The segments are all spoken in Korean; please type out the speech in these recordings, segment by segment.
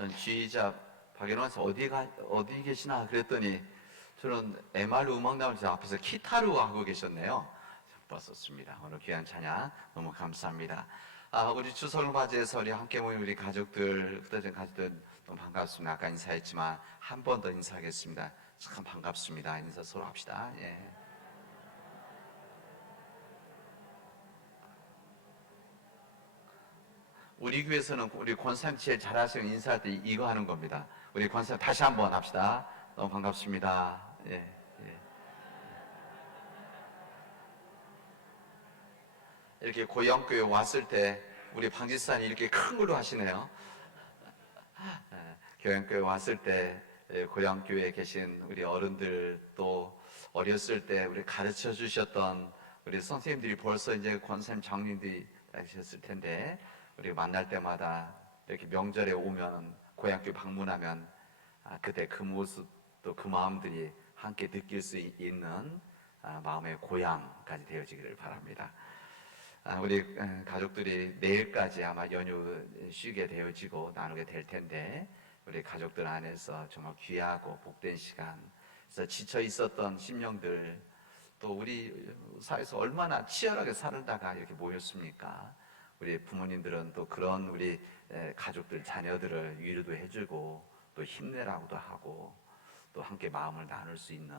전 지휘자 박연화에서 어디 계시나 그랬더니 저는 MR 음악 나올 때 앞에서 기타로 하고 계셨네요. 봤었습니다. 오늘 귀한 찬양 너무 감사합니다. 우리 추석을 맞이해서 우리 함께 모인 우리 가족들, 그다지 가족들 너무 반갑습니다. 아까 인사했지만 한 번 더 인사하겠습니다. 참 반갑습니다. 인사 서로 합시다. 예. 우리 교회에서는 우리 권사님 제일 잘하시는 인사할 때 이거 하는 겁니다. 우리 권사님 다시 한번 합시다. 너무 반갑습니다. 예, 예. 이렇게 고영교회 왔을 때 우리 방지산이 이렇게 큰 걸로 하시네요. 고영교회 왔을 때 고영교회에 계신 우리 어른들 또 어렸을 때 우리 가르쳐 주셨던 우리 선생님들이 벌써 이제 권사님 장님들이 되셨을 텐데 우리 만날 때마다 이렇게 명절에 오면 고향교회 방문하면 그때 그 모습 또 그 마음들이 함께 느낄 수 있는 마음의 고향까지 되어지기를 바랍니다. 우리 가족들이 내일까지 아마 연휴 쉬게 되어지고 나누게 될 텐데 우리 가족들 안에서 정말 귀하고 복된 시간, 그래서 지쳐 있었던 심령들 또 우리 사회에서 얼마나 치열하게 살다가 이렇게 모였습니까? 우리 부모님들은 또 그런 우리 가족들 자녀들을 위로도 해주고 또 힘내라고도 하고 또 함께 마음을 나눌 수 있는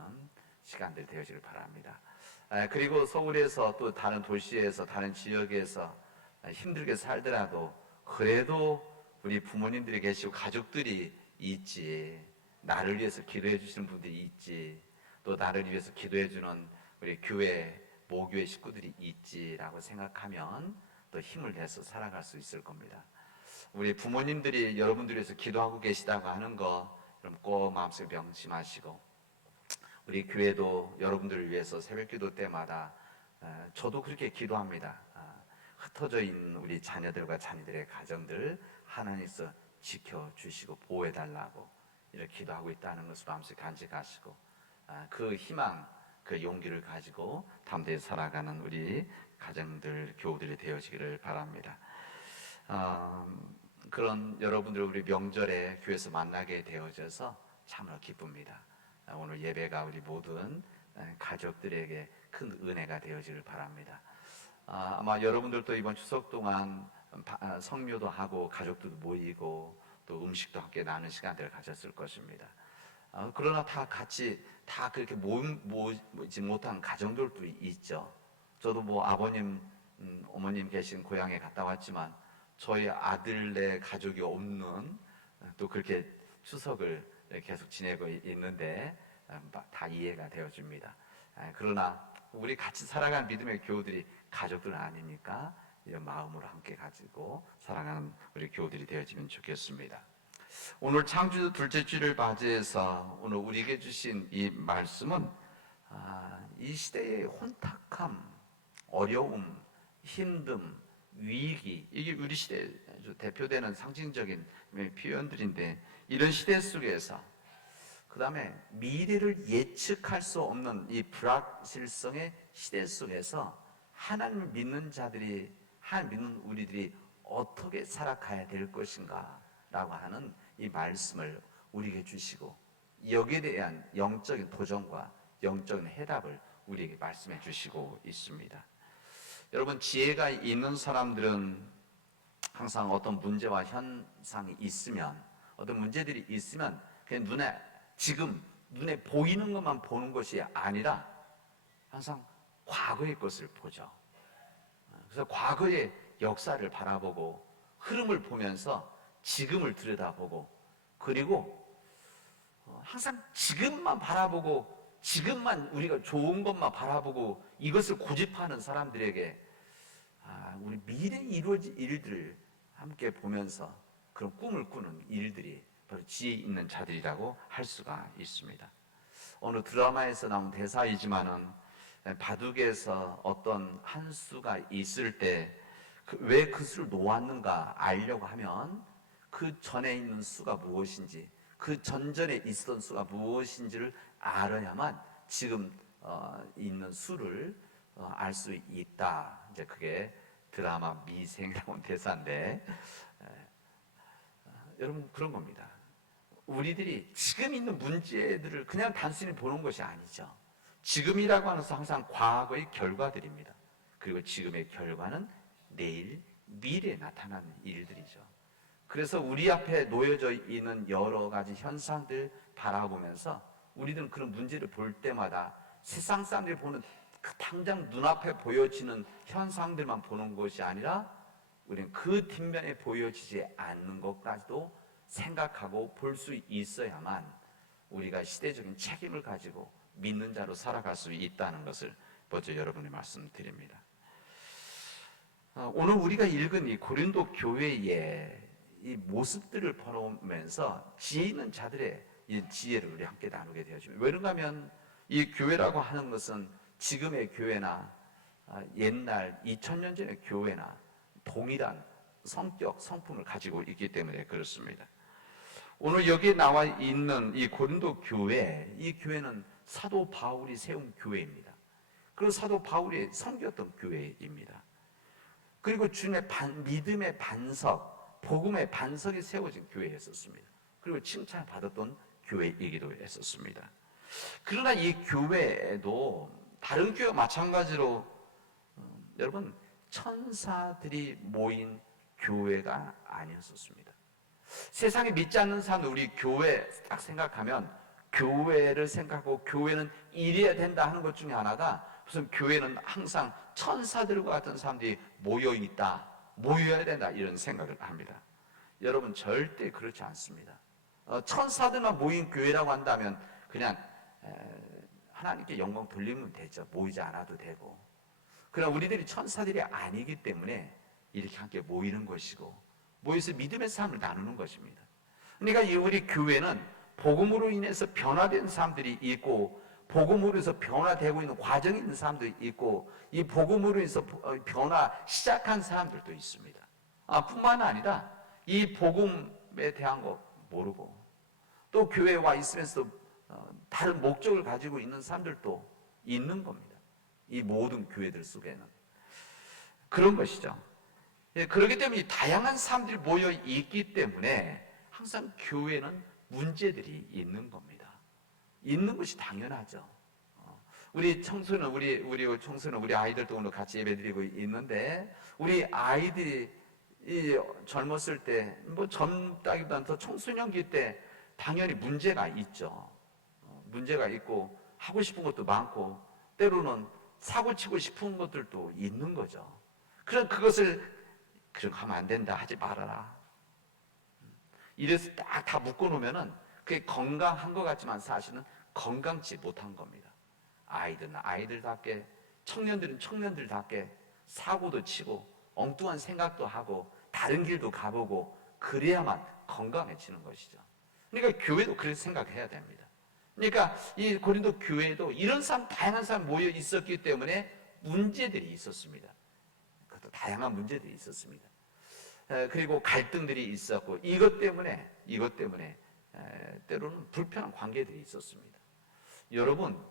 시간들 되어지길 바랍니다. 그리고 서울에서 또 다른 도시에서 다른 지역에서 힘들게 살더라도 그래도 우리 부모님들이 계시고 가족들이 있지, 나를 위해서 기도해 주시는 분들이 있지, 또 나를 위해서 기도해 주는 우리 교회 모교회 식구들이 있지라고 생각하면 또 힘을 내서 살아갈 수 있을 겁니다. 우리 부모님들이 여러분들 위해서 기도하고 계시다고 하는 거 여러분 꼭 마음속에 명심하시고, 우리 교회도 여러분들을 위해서 새벽기도 때마다 저도 그렇게 기도합니다. 흩어져 있는 우리 자녀들과 자녀들의 가정들 하나님께서 지켜주시고 보호해달라고 이렇게 기도하고 있다는 것을 마음속에 간직하시고 그 희망, 그 용기를 가지고 담대히 살아가는 우리 가정들, 교우들이 되어지기를 바랍니다. 그런 여러분들 우리 명절에 교회에서 만나게 되어져서 참으로 기쁩니다. 오늘 예배가 우리 모든 가족들에게 큰 은혜가 되어지길 바랍니다. 아마 여러분들도 이번 추석 동안 성묘도 하고 가족들도 모이고 또 음식도 함께 나누는 시간들을 가졌을 것입니다. 그러나 다 같이 다 그렇게 모이지 못한 가정들도 있죠. 저도 뭐 아버님, 어머님 계신 고향에 갔다 왔지만 저희 아들네 가족이 없는 또 그렇게 추석을 계속 지내고 있는데 다 이해가 되어집니다. 그러나 우리 같이 살아가는 믿음의 교우들이 가족들 아닙니까? 이런 마음으로 함께 가지고 살아가는 우리 교우들이 되어지면 좋겠습니다. 오늘 창조 둘째 주를 맞이해서 오늘 우리에게 주신 이 말씀은 이 시대의 혼탁함, 어려움, 힘듦, 위기, 이게 우리 시대에 대표되는 상징적인 표현들인데 이런 시대 속에서 그 다음에 미래를 예측할 수 없는 이 불확실성의 시대 속에서 하나님을 믿는 자들이, 하나님 믿는 우리들이 어떻게 살아가야 될 것인가 라고 하는 이 말씀을 우리에게 주시고 여기에 대한 영적인 도전과 영적인 해답을 우리에게 말씀해 주시고 있습니다. 여러분, 지혜가 있는 사람들은 항상 어떤 문제와 현상이 있으면, 어떤 문제들이 있으면 그냥 지금 눈에 보이는 것만 보는 것이 아니라 항상 과거의 것을 보죠. 그래서 과거의 역사를 바라보고 흐름을 보면서 지금을 들여다보고, 그리고 항상 지금만 바라보고 지금만 우리가 좋은 것만 바라보고 이것을 고집하는 사람들에게 우리 미래에 이루어질 일들을 함께 보면서 그런 꿈을 꾸는 일들이 바로 지혜 있는 자들이라고 할 수가 있습니다. 어느 드라마에서 나온 대사이지만은 바둑에서 어떤 한 수가 있을 때 왜 그 수를 놓았는가 알려고 하면 그 전에 있는 수가 무엇인지, 그 전전에 있었던 수가 무엇인지를 알아야만 지금 있는 수를 알 수 있다. 이제 그게 드라마 미생이라고 하는 대사인데 여러분 그런 겁니다. 우리들이 지금 있는 문제들을 그냥 단순히 보는 것이 아니죠. 지금이라고 하는 것은 항상 과거의 결과들입니다. 그리고 지금의 결과는 내일, 미래에 나타나는 일들이죠. 그래서 우리 앞에 놓여져 있는 여러 가지 현상들 바라보면서 우리들은 그런 문제를 볼 때마다 세상 사람들이 보는 그 당장 눈앞에 보여지는 현상들만 보는 것이 아니라 우리는 그 뒷면에 보여지지 않는 것까지도 생각하고 볼 수 있어야만 우리가 시대적인 책임을 가지고 믿는 자로 살아갈 수 있다는 것을 먼저 여러분이 말씀드립니다. 오늘 우리가 읽은 이 고린도 교회의 이 모습들을 보면서 지혜 있는 자들의 이 지혜를 우리 함께 나누게 되어집니다. 왜 그런가 하면 이 교회라고 하는 것은 지금의 교회나 옛날 2000년 전의 교회나 동일한 성격, 성품을 가지고 있기 때문에 그렇습니다. 오늘 여기에 나와 있는 이 고린도 교회, 이 교회는 사도 바울이 세운 교회입니다. 그리고 사도 바울이 섬겼던 교회입니다. 그리고 주님의 믿음의 반석, 복음의 반석이 세워진 교회였었습니다. 그리고 칭찬을 받았던 교회이기도 했었습니다. 그러나 이 교회에도 다른 교회와 마찬가지로 여러분 천사들이 모인 교회가 아니었었습니다. 세상에 믿지 않는 사람들, 우리 교회 딱 생각하면 교회를 생각하고 교회는 이래야 된다 하는 것 중에 하나가 무슨 교회는 항상 천사들과 같은 사람들이 모여있다, 모여야 된다 이런 생각을 합니다. 여러분 절대 그렇지 않습니다. 천사들만 모인 교회라고 한다면 그냥 하나님께 영광 돌리면 되죠. 모이지 않아도 되고. 그러나 우리들이 천사들이 아니기 때문에 이렇게 함께 모이는 것이고 모여서 믿음의 삶을 나누는 것입니다. 그러니까 우리 교회는 복음으로 인해서 변화된 사람들이 있고 복음으로 해서 변화되고 있는 과정이 있는 사람도 있고 이 복음으로 해서 변화 시작한 사람들도 있습니다. 뿐만 아니라 이 복음에 대한 거 모르고 또 교회에 와 있으면서 다른 목적을 가지고 있는 사람들도 있는 겁니다. 이 모든 교회들 속에는 그런 것이죠. 그렇기 때문에 다양한 사람들이 모여 있기 때문에 항상 교회는 문제들이 있는 겁니다. 있는 것이 당연하죠. 우리 청소년, 우리 청소년, 우리 아이들도 오늘 같이 예배드리고 있는데 우리 아이들이 젊었을 때, 뭐 젊다기보다는 더 청소년기 때 당연히 문제가 있죠. 문제가 있고 하고 싶은 것도 많고 때로는 사고 치고 싶은 것들도 있는 거죠. 그럼 그것을 그럼 하면 안 된다, 하지 말아라. 이래서 딱 다 묶어놓으면은 그게 건강한 것 같지만 사실은 건강치 못한 겁니다. 아이들은 아이들답게, 청년들은 청년들답게 사고도 치고 엉뚱한 생각도 하고 다른 길도 가보고 그래야만 건강해지는 것이죠. 그러니까 교회도 그렇게 생각해야 됩니다. 그러니까 이 고린도 교회도 이런 사람, 다양한 사람 모여 있었기 때문에 문제들이 있었습니다. 그것도 다양한 문제들이 있었습니다. 그리고 갈등들이 있었고 이것 때문에 때로는 불편한 관계들이 있었습니다. 여러분,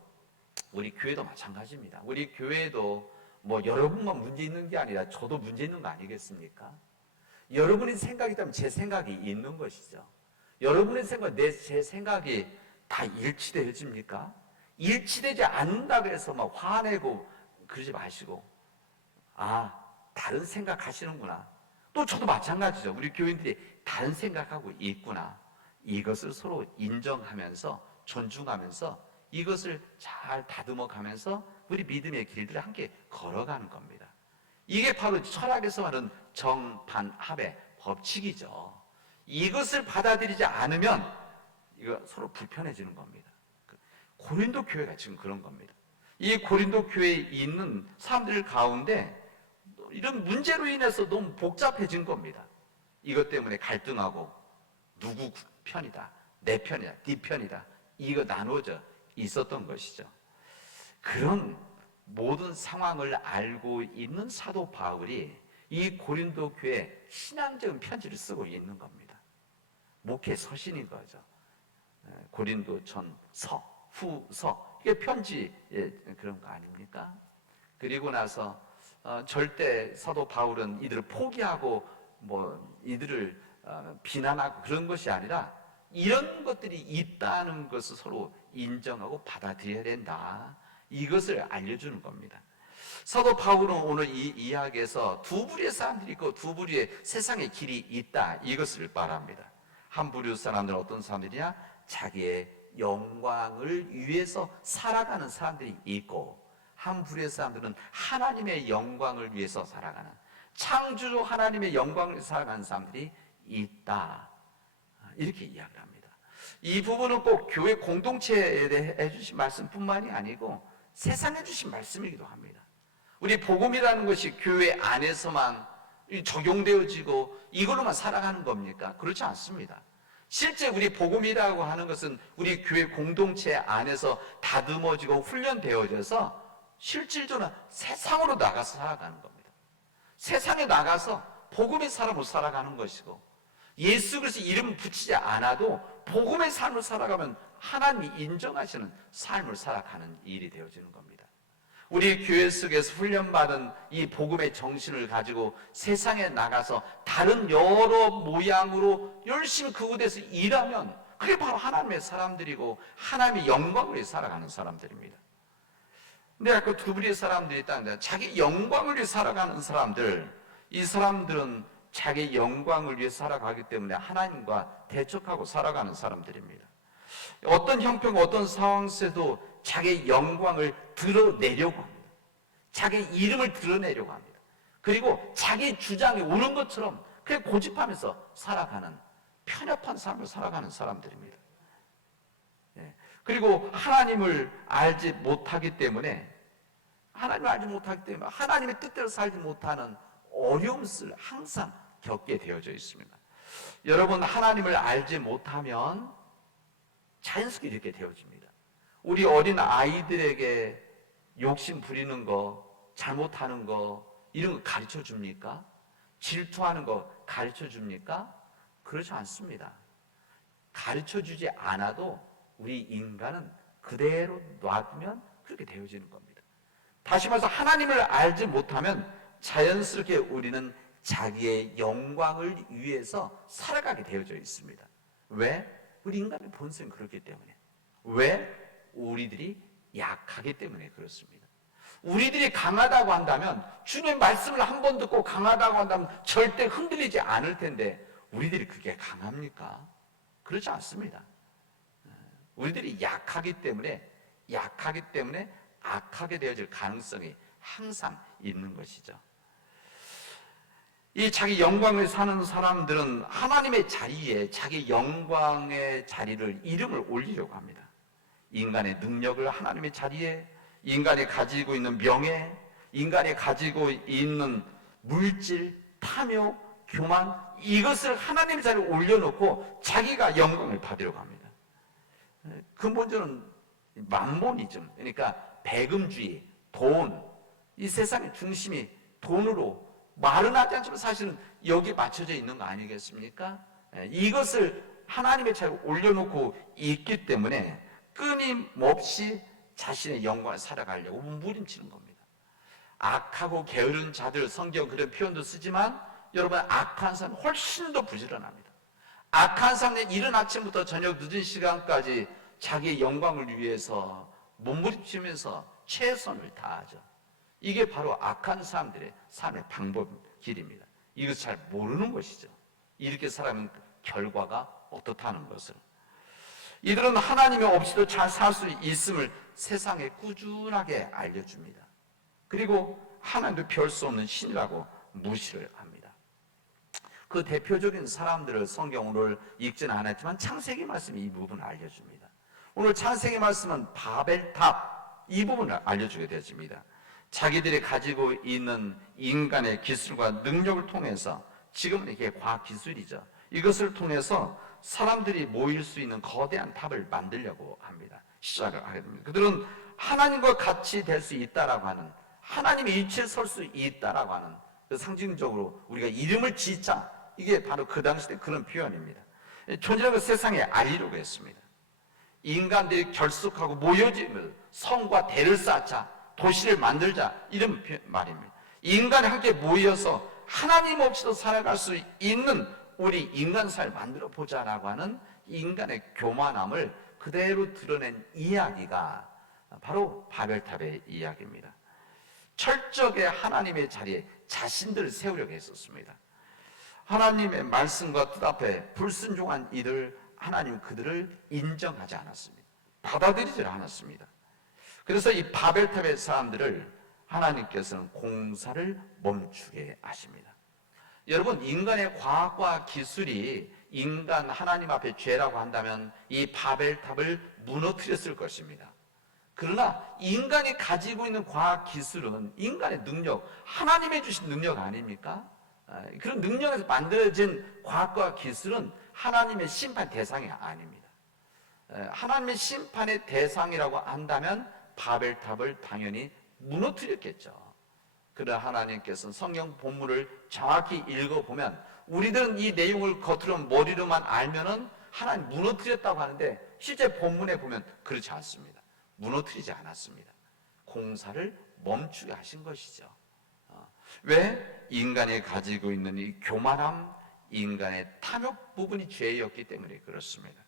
우리 교회도 마찬가지입니다. 우리 교회도 뭐 여러분만 문제 있는 게 아니라 저도 문제 있는 거 아니겠습니까? 여러분의 생각이 있다면 제 생각이 있는 것이죠. 여러분의 생각, 제 생각이 다 일치되어집니까? 일치되지 않는다고 해서 막 화내고 그러지 마시고 다른 생각 하시는구나. 또 저도 마찬가지죠. 우리 교인들이 다른 생각하고 있구나. 이것을 서로 인정하면서 존중하면서 이것을 잘 다듬어 가면서 우리 믿음의 길들을 함께 걸어가는 겁니다. 이게 바로 철학에서 말하는 정반합의 법칙이죠. 이것을 받아들이지 않으면 이거 서로 불편해지는 겁니다. 고린도 교회가 지금 그런 겁니다. 이 고린도 교회에 있는 사람들 가운데 이런 문제로 인해서 너무 복잡해진 겁니다. 이것 때문에 갈등하고 누구 편이다, 내 편이다, 네 편이다 이거 나누어져 있었던 것이죠. 그런 모든 상황을 알고 있는 사도 바울이 이 고린도 교회에 신앙적인 편지를 쓰고 있는 겁니다. 목회 서신인 거죠. 고린도 전서, 후서 이게 편지 그런 거 아닙니까? 그리고 나서 절대 사도 바울은 이들을 포기하고 뭐 이들을 비난하고 그런 것이 아니라 이런 것들이 있다는 것을 서로 인정하고 받아들여야 된다. 이것을 알려주는 겁니다. 사도 바울은 오늘 이 이야기에서 두 부류의 사람들이 있고 두 부류의 세상의 길이 있다. 이것을 말합니다. 한 부류 사람들은 어떤 사람들이냐? 자기의 영광을 위해서 살아가는 사람들이 있고, 한 부류의 사람들은 하나님의 영광을 위해서 살아가는, 창조주 하나님의 영광을 위해서 살아가는 사람들이 있다. 이렇게 이야기를 합니다. 이 부분은 꼭 교회 공동체에 대해 해주신 말씀뿐만이 아니고 세상에 주신 말씀이기도 합니다. 우리 복음이라는 것이 교회 안에서만 적용되어지고 이걸로만 살아가는 겁니까? 그렇지 않습니다. 실제 우리 복음이라고 하는 것은 우리 교회 공동체 안에서 다듬어지고 훈련되어져서 실질적으로 세상으로 나가서 살아가는 겁니다. 세상에 나가서 복음의 사람으로 살아가는 것이고, 예수 그리스도 이름을 붙이지 않아도 복음의 삶을 살아가면 하나님이 인정하시는 삶을 살아가는 일이 되어지는 겁니다. 우리 교회 속에서 훈련받은 이 복음의 정신을 가지고 세상에 나가서 다른 여러 모양으로 열심히 그곳에서 일하면 그게 바로 하나님의 사람들이고 하나님의 영광을 위해 살아가는 사람들입니다. 근데 아까 두 부류의 사람들이 있다는데, 자기 영광을 위해 살아가는 사람들, 이 사람들은 자기 영광을 위해 살아가기 때문에 하나님과 대척하고 살아가는 사람들입니다. 어떤 형편과 어떤 상황 속에도 자기 영광을 드러내려고 합니다. 자기 이름을 드러내려고 합니다. 그리고 자기 주장이 옳은 것처럼 그냥 고집하면서 살아가는, 편협한 삶을 살아가는 사람들입니다. 그리고 하나님을 알지 못하기 때문에 하나님의 뜻대로 살지 못하는 어려움을 항상 겪게 되어져 있습니다. 여러분, 하나님을 알지 못하면 자연스럽게 이렇게 되어집니다. 우리 어린 아이들에게 욕심 부리는 거, 잘못하는 거, 이런 거 가르쳐 줍니까? 질투하는 거 가르쳐 줍니까? 그렇지 않습니다. 가르쳐 주지 않아도 우리 인간은 그대로 놔두면 그렇게 되어지는 겁니다. 다시 말해서 하나님을 알지 못하면 자연스럽게 우리는 자기의 영광을 위해서 살아가게 되어져 있습니다. 왜? 우리 인간의 본성이 그렇기 때문에. 왜? 우리들이 약하기 때문에 그렇습니다. 우리들이 강하다고 한다면, 주님의 말씀을 한 번 듣고 강하다고 한다면 절대 흔들리지 않을 텐데, 우리들이 그게 강합니까? 그렇지 않습니다. 우리들이 약하기 때문에 악하게 되어질 가능성이 항상 있는 것이죠. 이 자기 영광을 사는 사람들은 하나님의 자리에 자기 영광의 자리를, 이름을 올리려고 합니다. 인간의 능력을 하나님의 자리에, 인간이 가지고 있는 명예, 인간이 가지고 있는 물질, 탐욕, 교만, 이것을 하나님의 자리에 올려놓고 자기가 영광을 받으려고 합니다. 근본적으로는 만몬이즘, 그러니까 배금주의, 돈, 이 세상의 중심이 돈으로 말은 하지 않지만 사실은 여기에 맞춰져 있는 거 아니겠습니까? 이것을 하나님의 자리에 올려놓고 있기 때문에 끊임없이 자신의 영광을 살아가려고 몸부림치는 겁니다. 악하고 게으른 자들, 성경 그런 표현도 쓰지만 여러분, 악한 사람은 훨씬 더 부지런합니다. 악한 사람은 이른 아침부터 저녁 늦은 시간까지 자기의 영광을 위해서 몸부림치면서 최선을 다하죠. 이게 바로 악한 사람들의 삶의 방법, 길입니다. 이것을 잘 모르는 것이죠. 이렇게 살아가면 결과가 어떻다는 것을. 이들은 하나님이 없이도 잘 살 수 있음을 세상에 꾸준하게 알려줍니다. 그리고 하나님도 별 수 없는 신이라고 무시를 합니다. 그 대표적인 사람들을 성경 오늘 읽지는 않았지만 창세기 말씀이 이 부분을 알려줍니다. 오늘 창세기 말씀은 바벨탑, 이 부분을 알려주게 되어집니다. 자기들이 가지고 있는 인간의 기술과 능력을 통해서, 지금은 이게 과학기술이죠. 이것을 통해서 사람들이 모일 수 있는 거대한 탑을 만들려고 합니다. 시작을 하게 됩니다. 그들은 하나님과 같이 될 수 있다라고 하는, 하나님의 일치에 설 수 있다라고 하는, 그 상징적으로 우리가 이름을 짓자, 이게 바로 그 당시 때 그런 표현입니다. 존재라는 세상에 알리려고 했습니다. 인간들이 결속하고 모여지면 성과 대를 쌓자, 도시를 만들자, 이런 말입니다. 인간이 함께 모여서 하나님 없이도 살아갈 수 있는 우리 인간사를 만들어 보자라고 하는 인간의 교만함을 그대로 드러낸 이야기가 바로 바벨탑의 이야기입니다. 철저하게 하나님의 자리에 자신들을 세우려고 했었습니다. 하나님의 말씀과 뜻 앞에 불순종한 이들, 하나님 그들을 인정하지 않았습니다. 받아들이지 않았습니다. 그래서 이 바벨탑의 사람들을 하나님께서는 공사를 멈추게 하십니다. 여러분, 인간의 과학과 기술이 인간 하나님 앞에 죄라고 한다면 이 바벨탑을 무너뜨렸을 것입니다. 그러나 인간이 가지고 있는 과학 기술은 인간의 능력, 하나님의 주신 능력 아닙니까? 그런 능력에서 만들어진 과학과 기술은 하나님의 심판 대상이 아닙니다. 하나님의 심판의 대상이라고 한다면 바벨탑을 당연히 무너뜨렸겠죠. 그러나 하나님께서는 성경 본문을 정확히 읽어보면 우리들은 이 내용을 겉으로 머리로만 알면은 하나님 무너뜨렸다고 하는데 실제 본문에 보면 그렇지 않습니다. 무너뜨리지 않았습니다. 공사를 멈추게 하신 것이죠. 왜? 인간이 가지고 있는 이 교만함, 인간의 탐욕 부분이 죄였기 때문에 그렇습니다.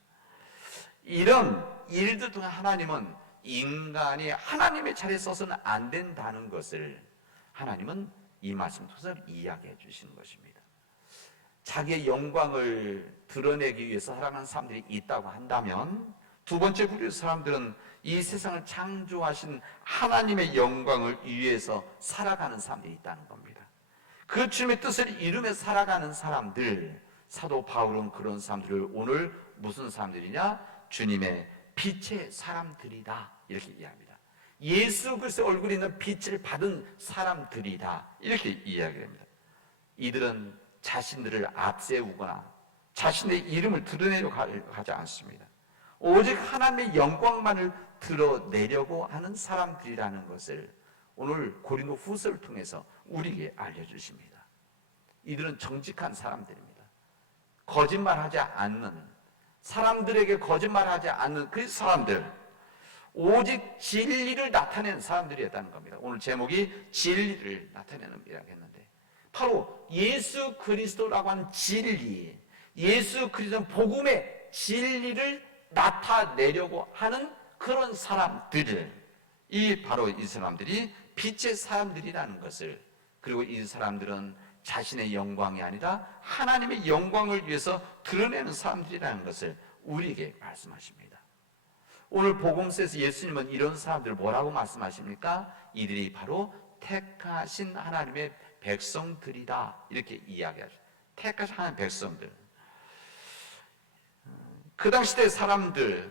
이런 일들 통해 하나님은 인간이 하나님의 자리에 서서는 안 된다는 것을 하나님은 이 말씀 통해서 이야기해 주시는 것입니다. 자기의 영광을 드러내기 위해서 살아가는 사람들이 있다고 한다면 두 번째 부류의 사람들은 이 세상을 창조하신 하나님의 영광을 위해서 살아가는 사람들이 있다는 겁니다. 그 주님의 뜻을 이루며 살아가는 사람들, 사도 바울은 그런 사람들을 오늘 무슨 사람들이냐? 주님의 빛의 사람들이다 이렇게 이야기합니다. 예수 그리스도의 얼굴에 있는 빛을 받은 사람들이다 이렇게 이야기합니다. 이들은 자신들을 앞세우거나 자신의 이름을 드러내려고 하지 않습니다. 오직 하나님의 영광만을 드러내려고 하는 사람들이라는 것을 오늘 고린도 후서를 통해서 우리에게 알려주십니다. 이들은 정직한 사람들입니다. 거짓말하지 않는, 사람들에게 거짓말하지 않는 그 사람들, 오직 진리를 나타내는 사람들이었다는 겁니다. 오늘 제목이 진리를 나타내는 이라고 했는데 바로 예수 그리스도라고 하는 진리, 예수 그리스도 복음의 진리를 나타내려고 하는 그런 사람들을, 바로 이 사람들이 빛의 사람들이라는 것을, 그리고 이 사람들은 자신의 영광이 아니라 하나님의 영광을 위해서 드러내는 사람들이라는 것을 우리에게 말씀하십니다. 오늘 복음서에서 예수님은 이런 사람들을 뭐라고 말씀하십니까? 이들이 바로 택하신 하나님의 백성들이다 이렇게 이야기하죠. 택하신 하나님의 백성들. 그 당시 때 사람들,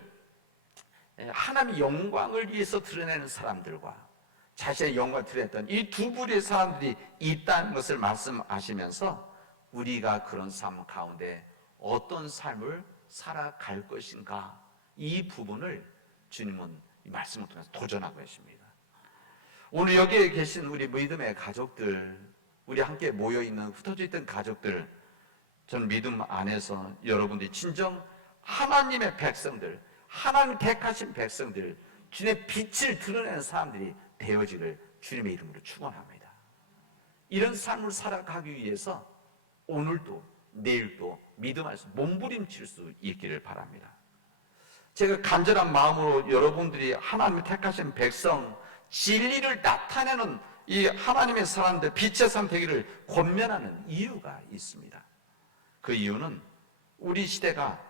하나님의 영광을 위해서 드러내는 사람들과 자신의 영광을 드러냈던 이 두 부류의 사람들이 있다는 것을 말씀하시면서 우리가 그런 삶 가운데 어떤 삶을 살아갈 것인가, 이 부분을 주님은 이 말씀을 통해서 도전하고 계십니다. 오늘 여기에 계신 우리 믿음의 가족들, 우리 함께 모여있는 흩어져 있던 가족들, 전 믿음 안에서 여러분들이 진정 하나님의 백성들, 하나님 택하신 백성들, 주님의 빛을 드러내는 사람들이 되어지를 주님의 이름으로 축원합니다. 이런 삶을 살아가기 위해서 오늘도 내일도 믿음 안에서 몸부림칠 수 있기를 바랍니다. 제가 간절한 마음으로 여러분들이 하나님의 택하신 백성, 진리를 나타내는 이 하나님의 사람들, 빛의 사람 되기를 권면하는 이유가 있습니다. 그 이유는 우리 시대가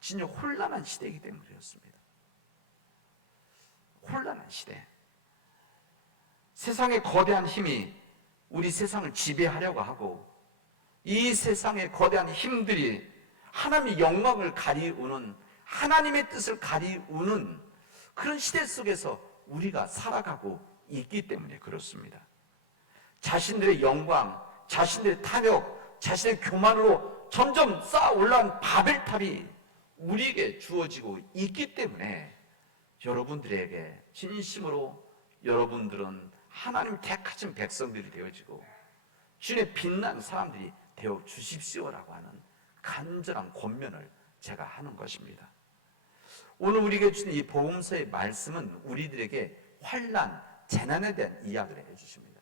진짜 혼란한 시대이기 때문이었습니다. 혼란한 시대. 세상의 거대한 힘이 우리 세상을 지배하려고 하고, 이 세상의 거대한 힘들이 하나님의 영광을 가리우는, 하나님의 뜻을 가리우는 그런 시대 속에서 우리가 살아가고 있기 때문에 그렇습니다. 자신들의 영광, 자신들의 탐욕, 자신의 교만으로 점점 쌓아 올라온 바벨탑이 우리에게 주어지고 있기 때문에 여러분들에게 진심으로 여러분들은 하나님 택하신 백성들이 되어지고 주님의 빛난 사람들이 되어 주십시오라고 하는 간절한 권면을 제가 하는 것입니다. 오늘 우리에게 주신 이 복음서의 말씀은 우리들에게 환난, 재난에 대한 이야기를 해주십니다.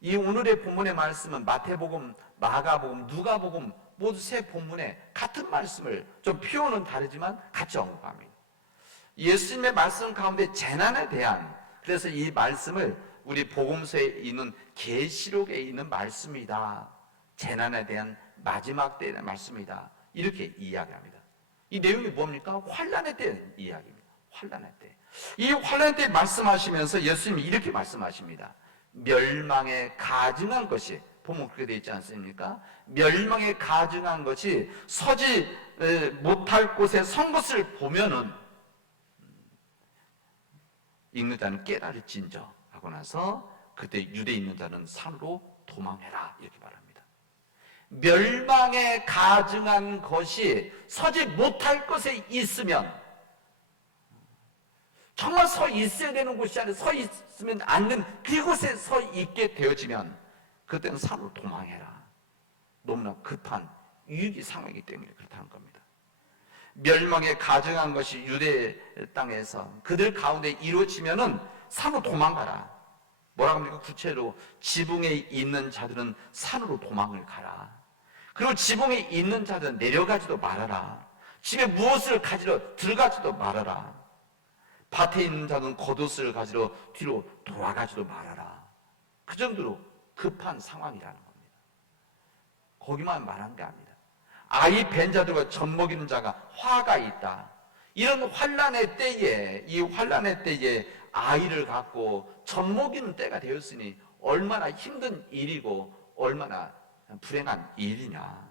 이 오늘의 본문의 말씀은 마태복음, 마가복음, 누가복음 모두 세 본문에 같은 말씀을 좀 표현은 다르지만 같이 언급합니다. 예수님의 말씀 가운데 재난에 대한, 그래서 이 말씀을 우리 복음서에 있는 계시록에 있는 말씀이다. 재난에 대한 마지막 때의 말씀이다. 이렇게 이야기합니다. 이 내용이 뭡니까? 환난의 때 이야기입니다. 환난의 때. 이 환난의 때 말씀하시면서 예수님이 이렇게 말씀하십니다. 멸망에 가증한 것이, 보면 그렇게 되어 있지 않습니까? 멸망에 가증한 것이 서지 못할 곳에 선 것을 보면은 읽는 자는 깨달을진저 하고 나서 그때 유대에 있는 자는 산으로 도망해라 이렇게 말합니다. 멸망에 가증한 것이 서지 못할 것에 있으면, 정말 서 있어야 되는 곳이 아니라 서 있으면 안 되는 그곳에 서 있게 되어지면 그때는 산으로 도망해라. 너무나 급한 위기 상황이기 때문에 그렇다는 겁니다. 멸망에 가증한 것이 유대 땅에서 그들 가운데 이루어지면은 산으로 도망가라. 뭐라고 합니까? 구체로 지붕에 있는 자들은 산으로 도망을 가라. 그리고 지붕에 있는 자들은 내려가지도 말아라. 집에 무엇을 가지러 들어가지도 말아라. 밭에 있는 자는 겉옷을 가지러 뒤로 돌아가지도 말아라. 그 정도로 급한 상황이라는 겁니다. 거기만 말한 게 아닙니다. 아이 벤 자들과 젖 먹이는 자가 화가 있다. 이런 환난의 때에, 이 환난의 때에 아이를 갖고 젖 먹이는 때가 되었으니 얼마나 힘든 일이고 얼마나 불행한 일이냐.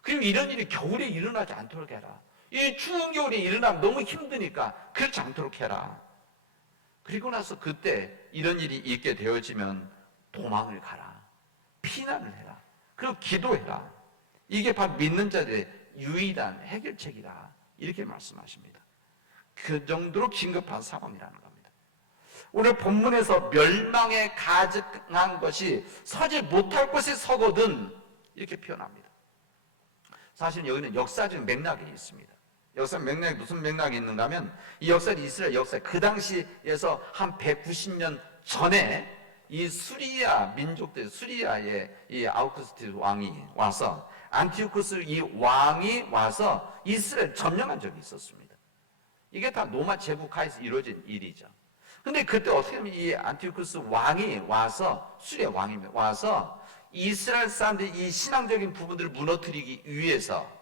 그리고 이런 일이 겨울에 일어나지 않도록 해라. 이 추운 겨울에 일어나면 너무 힘드니까 그렇지 않도록 해라. 그리고 나서 그때 이런 일이 있게 되어지면 도망을 가라. 피난을 해라. 그리고 기도해라. 이게 바로 믿는 자들의 유일한 해결책이다. 이렇게 말씀하십니다. 그 정도로 긴급한 상황이라는 겁니다. 오늘 본문에서 멸망에 가증한 것이 서지 못할 곳에 서거든 이렇게 표현합니다. 사실 여기는 역사적인 맥락이 있습니다. 역사 맥락이 무슨 맥락이 있는가 하면 이 역사는 이스라엘 역사, 그 당시에서 한 190년 전에 이 수리아 민족들, 수리아의 이 아우구스티스 왕이 와서, 안티오쿠스 이 왕이 와서 이스라엘 점령한 적이 있었습니다. 이게 다 로마 제국하에서 이루어진 일이죠. 근데 그때 어떻게 하면 이 안티오쿠스 왕이 와서, 수리아 왕이 와서 이스라엘 사람들이 이 신앙적인 부분들을 무너뜨리기 위해서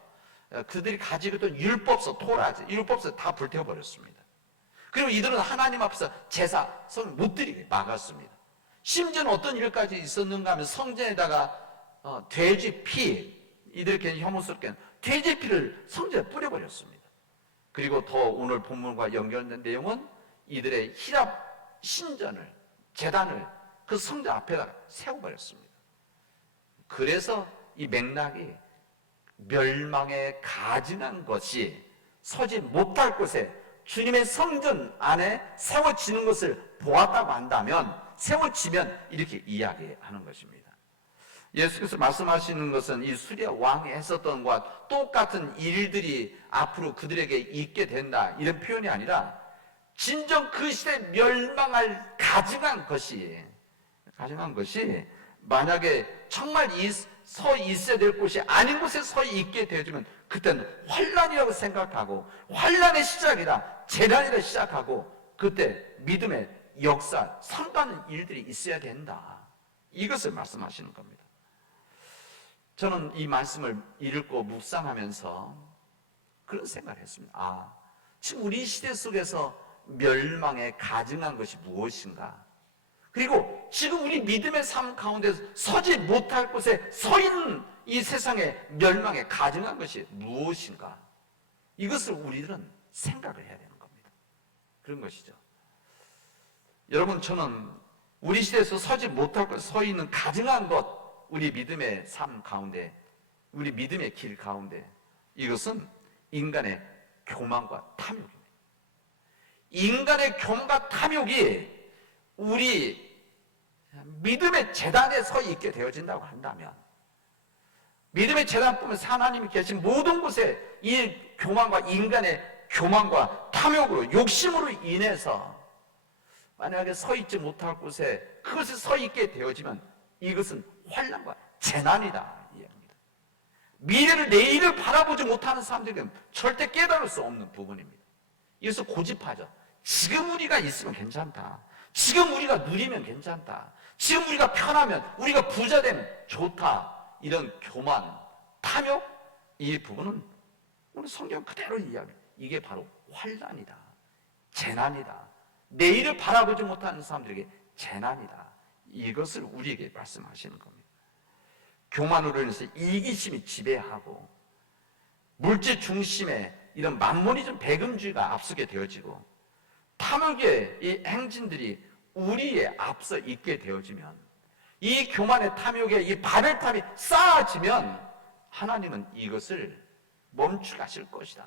그들이 가지고 있던 율법서, 토라지, 율법서 다 불태워버렸습니다. 그리고 이들은 하나님 앞에서 제사, 성 못 드리게 막았습니다. 심지어는 어떤 일까지 있었는가 하면 성전에다가 돼지 피, 이들에게 혐오스럽게 돼지 피를 성전에 뿌려버렸습니다. 그리고 더 오늘 본문과 연결된 내용은 이들의 히랍 신전을, 제단을 그 성전 앞에다가 세워버렸습니다. 그래서 이 맥락이 멸망에 가증한 것이 서지 못할 곳에 주님의 성전 안에 세워지는 것을 보았다고 한다면, 세워지면 이렇게 이야기하는 것입니다. 예수께서 말씀하시는 것은 이 수리아 왕이 했었던 것과 똑같은 일들이 앞으로 그들에게 있게 된다, 이런 표현이 아니라 진정 그 시대에 멸망할 가증한 것이 만약에 정말 서 있어야 될 곳이 아닌 곳에 서 있게 되어지면 그때는 환난이라고 생각하고, 환난의 시작이다, 재난이라 시작하고, 그때 믿음의 역사, 선가는 일들이 있어야 된다. 이것을 말씀하시는 겁니다. 저는 이 말씀을 읽고 묵상하면서 그런 생각을 했습니다. 지금 우리 시대 속에서 멸망에 가증한 것이 무엇인가? 그리고 지금 우리 믿음의 삶 가운데 서지 못할 곳에 서 있는 이 세상의 멸망에 가증한 것이 무엇인가? 이것을 우리들은 생각을 해야 되는 겁니다. 그런 것이죠. 여러분, 저는 우리 시대에서 서지 못할 곳에 서 있는 가증한 것, 우리 믿음의 삶 가운데, 우리 믿음의 길 가운데, 이것은 인간의 교만과 탐욕입니다. 인간의 교만과 탐욕이 우리 믿음의 재단에 서 있게 되어진다고 한다면, 믿음의 재단뿐만 하나님이 계신 모든 곳에 이 교만과, 인간의 교만과 탐욕으로, 욕심으로 인해서 만약에 서 있지 못할 곳에 그것에 서 있게 되어지면 이것은 환난과 재난이다 이 얘기입니다. 미래를, 내일을 바라보지 못하는 사람들에게는 절대 깨달을 수 없는 부분입니다. 이것을 고집하죠. 지금 우리가 있으면 괜찮다. 지금 우리가 누리면 괜찮다. 지금 우리가 편하면, 우리가 부자 되면 좋다. 이런 교만, 탐욕, 이 부분은 오늘 성경 그대로 이야기해요. 이게 바로 환난이다. 재난이다. 내일을 바라보지 못하는 사람들에게 재난이다. 이것을 우리에게 말씀하시는 겁니다. 교만으로 인해서 이기심이 지배하고 물질 중심의 이런 만모니즘 배금주의가 앞서게 되어지고 탐욕의 이 행진들이 우리에 앞서 있게 되어지면, 이 교만의 탐욕의 이 바벨탑이 쌓아지면 하나님은 이것을 멈추게 하실 것이다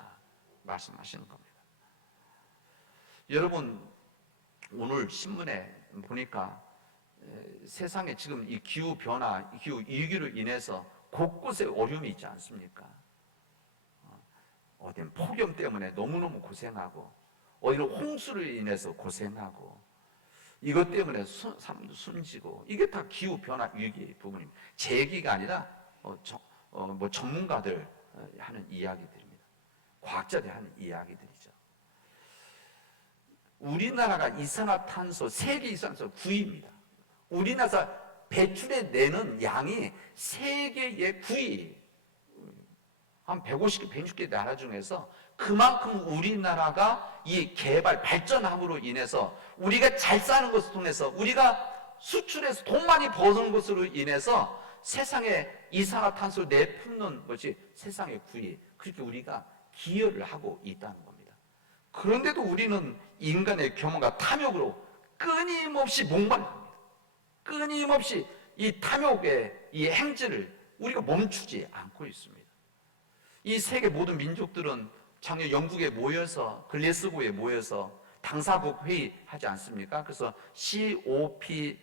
말씀하시는 겁니다. 여러분, 오늘 신문에 보니까 세상에 지금 이 기후 변화, 기후 위기로 인해서 곳곳에 어려움이 있지 않습니까? 어딘 폭염 때문에 너무너무 고생하고, 어디는 홍수로 인해서 고생하고, 이것 때문에 사람도 숨지고, 이게 다 기후 변화 위기 부분입니다. 제 얘기가 아니라 전문가들 하는 이야기들입니다. 과학자들이 하는 이야기들이죠. 우리나라가 이산화탄소, 세계 이산화탄소 9위입니다. 우리나라 배출해내는 양이 세계의 9위, 한 150개, 160개 나라 중에서 그만큼 우리나라가 이 개발, 발전함으로 인해서 우리가 잘 사는 것을 통해서 우리가 수출해서 돈 많이 버는 것으로 인해서 세상에 이산화탄소 내뿜는 것이 세상의 9위, 그렇게 우리가 기여를 하고 있다는 겁니다. 그런데도 우리는 인간의 교만과 탐욕으로 끊임없이 목말릅니다. 끊임없이 이 탐욕의 이 행진을 우리가 멈추지 않고 있습니다. 이 세계 모든 민족들은 작년 영국에 모여서, 글래스고에 모여서 당사국 회의하지 않습니까? 그래서 COP26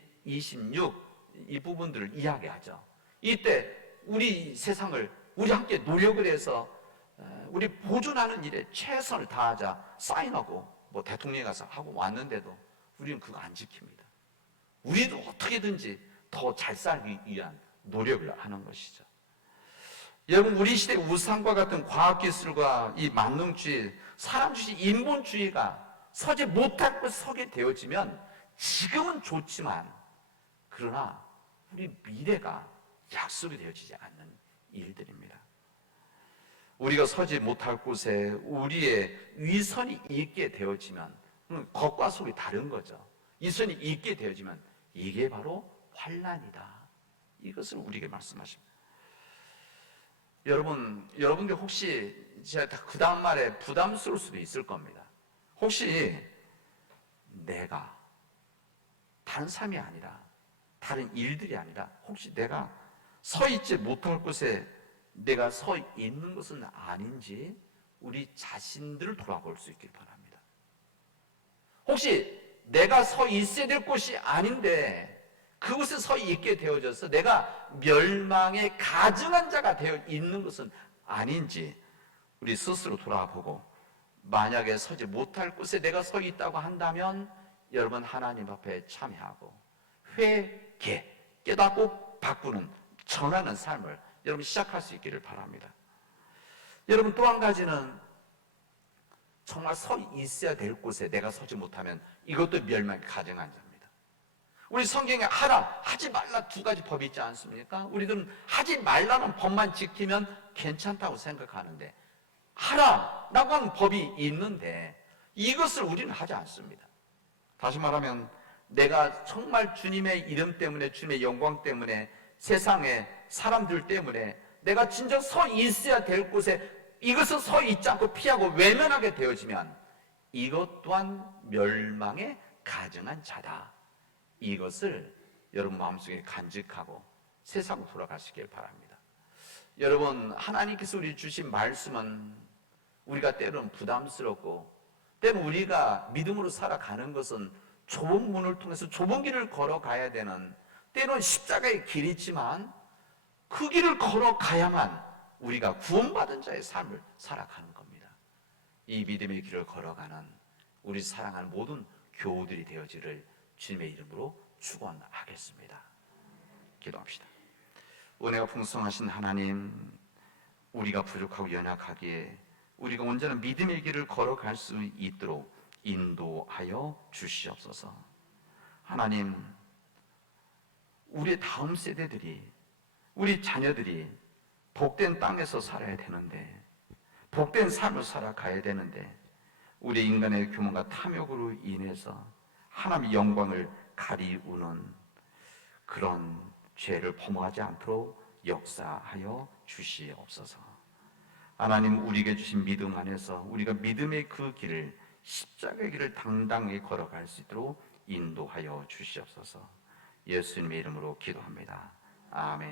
이 부분들을 이야기하죠. 이때 우리 세상을 우리 함께 노력을 해서 우리 보존하는 일에 최선을 다하자 사인하고 대통령에 가서 하고 왔는데도 우리는 그거 안 지킵니다. 우리도 어떻게든지 더 잘 살기 위한 노력을 하는 것이죠. 여러분, 우리 시대 우상과 같은 과학기술과 이 만능주의, 사람주의, 인본주의가 서지 못할 곳에 서게 되어지면 지금은 좋지만, 그러나 우리 미래가 약속이 되어지지 않는 일들입니다. 우리가 서지 못할 곳에 우리의 위선이 있게 되어지면, 겉과 속이 다른 거죠. 위선이 있게 되어지면 이게 바로 환난이다. 이것을 우리에게 말씀하십니다. 여러분들 혹시 제가 그 다음 말에 부담스러울 수도 있을 겁니다. 혹시 내가 다른 삶이 아니라, 다른 일들이 아니라, 혹시 내가 서 있지 못할 곳에 내가 서 있는 것은 아닌지 우리 자신들을 돌아볼 수 있길 바랍니다. 혹시 내가 서 있어야 될 곳이 아닌데 그곳에 서 있게 되어져서 내가 멸망에 가증한 자가 되어 있는 것은 아닌지 우리 스스로 돌아보고, 만약에 서지 못할 곳에 내가 서 있다고 한다면 여러분 하나님 앞에 참여하고 회개, 깨닫고 바꾸는, 전하는 삶을 여러분 시작할 수 있기를 바랍니다. 여러분, 또 한 가지는 정말 서 있어야 될 곳에 내가 서지 못하면 이것도 멸망에 가증한 자입니다. 우리 성경에 하라, 하지 말라 두 가지 법이 있지 않습니까? 우리들은 하지 말라는 법만 지키면 괜찮다고 생각하는데, 하라라고 하는 법이 있는데 이것을 우리는 하지 않습니다. 다시 말하면 내가 정말 주님의 이름 때문에, 주님의 영광 때문에, 세상의 사람들 때문에 내가 진짜 서 있어야 될 곳에 이것을 서 있지 않고 피하고 외면하게 되어지면 이것 또한 멸망에 가증한 자다. 이것을 여러분 마음속에 간직하고 세상으로 돌아가시길 바랍니다. 여러분, 하나님께서 우리 주신 말씀은 우리가 때로는 부담스럽고, 때로는 우리가 믿음으로 살아가는 것은 좁은 문을 통해서 좁은 길을 걸어가야 되는, 때로는 십자가의 길이지만 그 길을 걸어가야만 우리가 구원받은 자의 삶을 살아가는 겁니다. 이 믿음의 길을 걸어가는 우리 사랑하는 모든 교우들이 되어지를 주님의 이름으로 축원하겠습니다. 기도합시다. 은혜가 풍성하신 하나님, 우리가 부족하고 연약하기에 우리가 온전한 믿음의 길을 걸어갈 수 있도록 인도하여 주시옵소서. 하나님, 우리 다음 세대들이, 우리 자녀들이 복된 땅에서 살아야 되는데, 복된 삶을 살아가야 되는데, 우리 인간의 교만과 탐욕으로 인해서 하나님의 영광을 가리우는 그런 죄를 범하지 않도록 역사하여 주시옵소서. 하나님, 우리에게 주신 믿음 안에서 우리가 믿음의 그 길을, 십자가의 길을 당당히 걸어갈 수 있도록 인도하여 주시옵소서. 예수님의 이름으로 기도합니다. 아멘.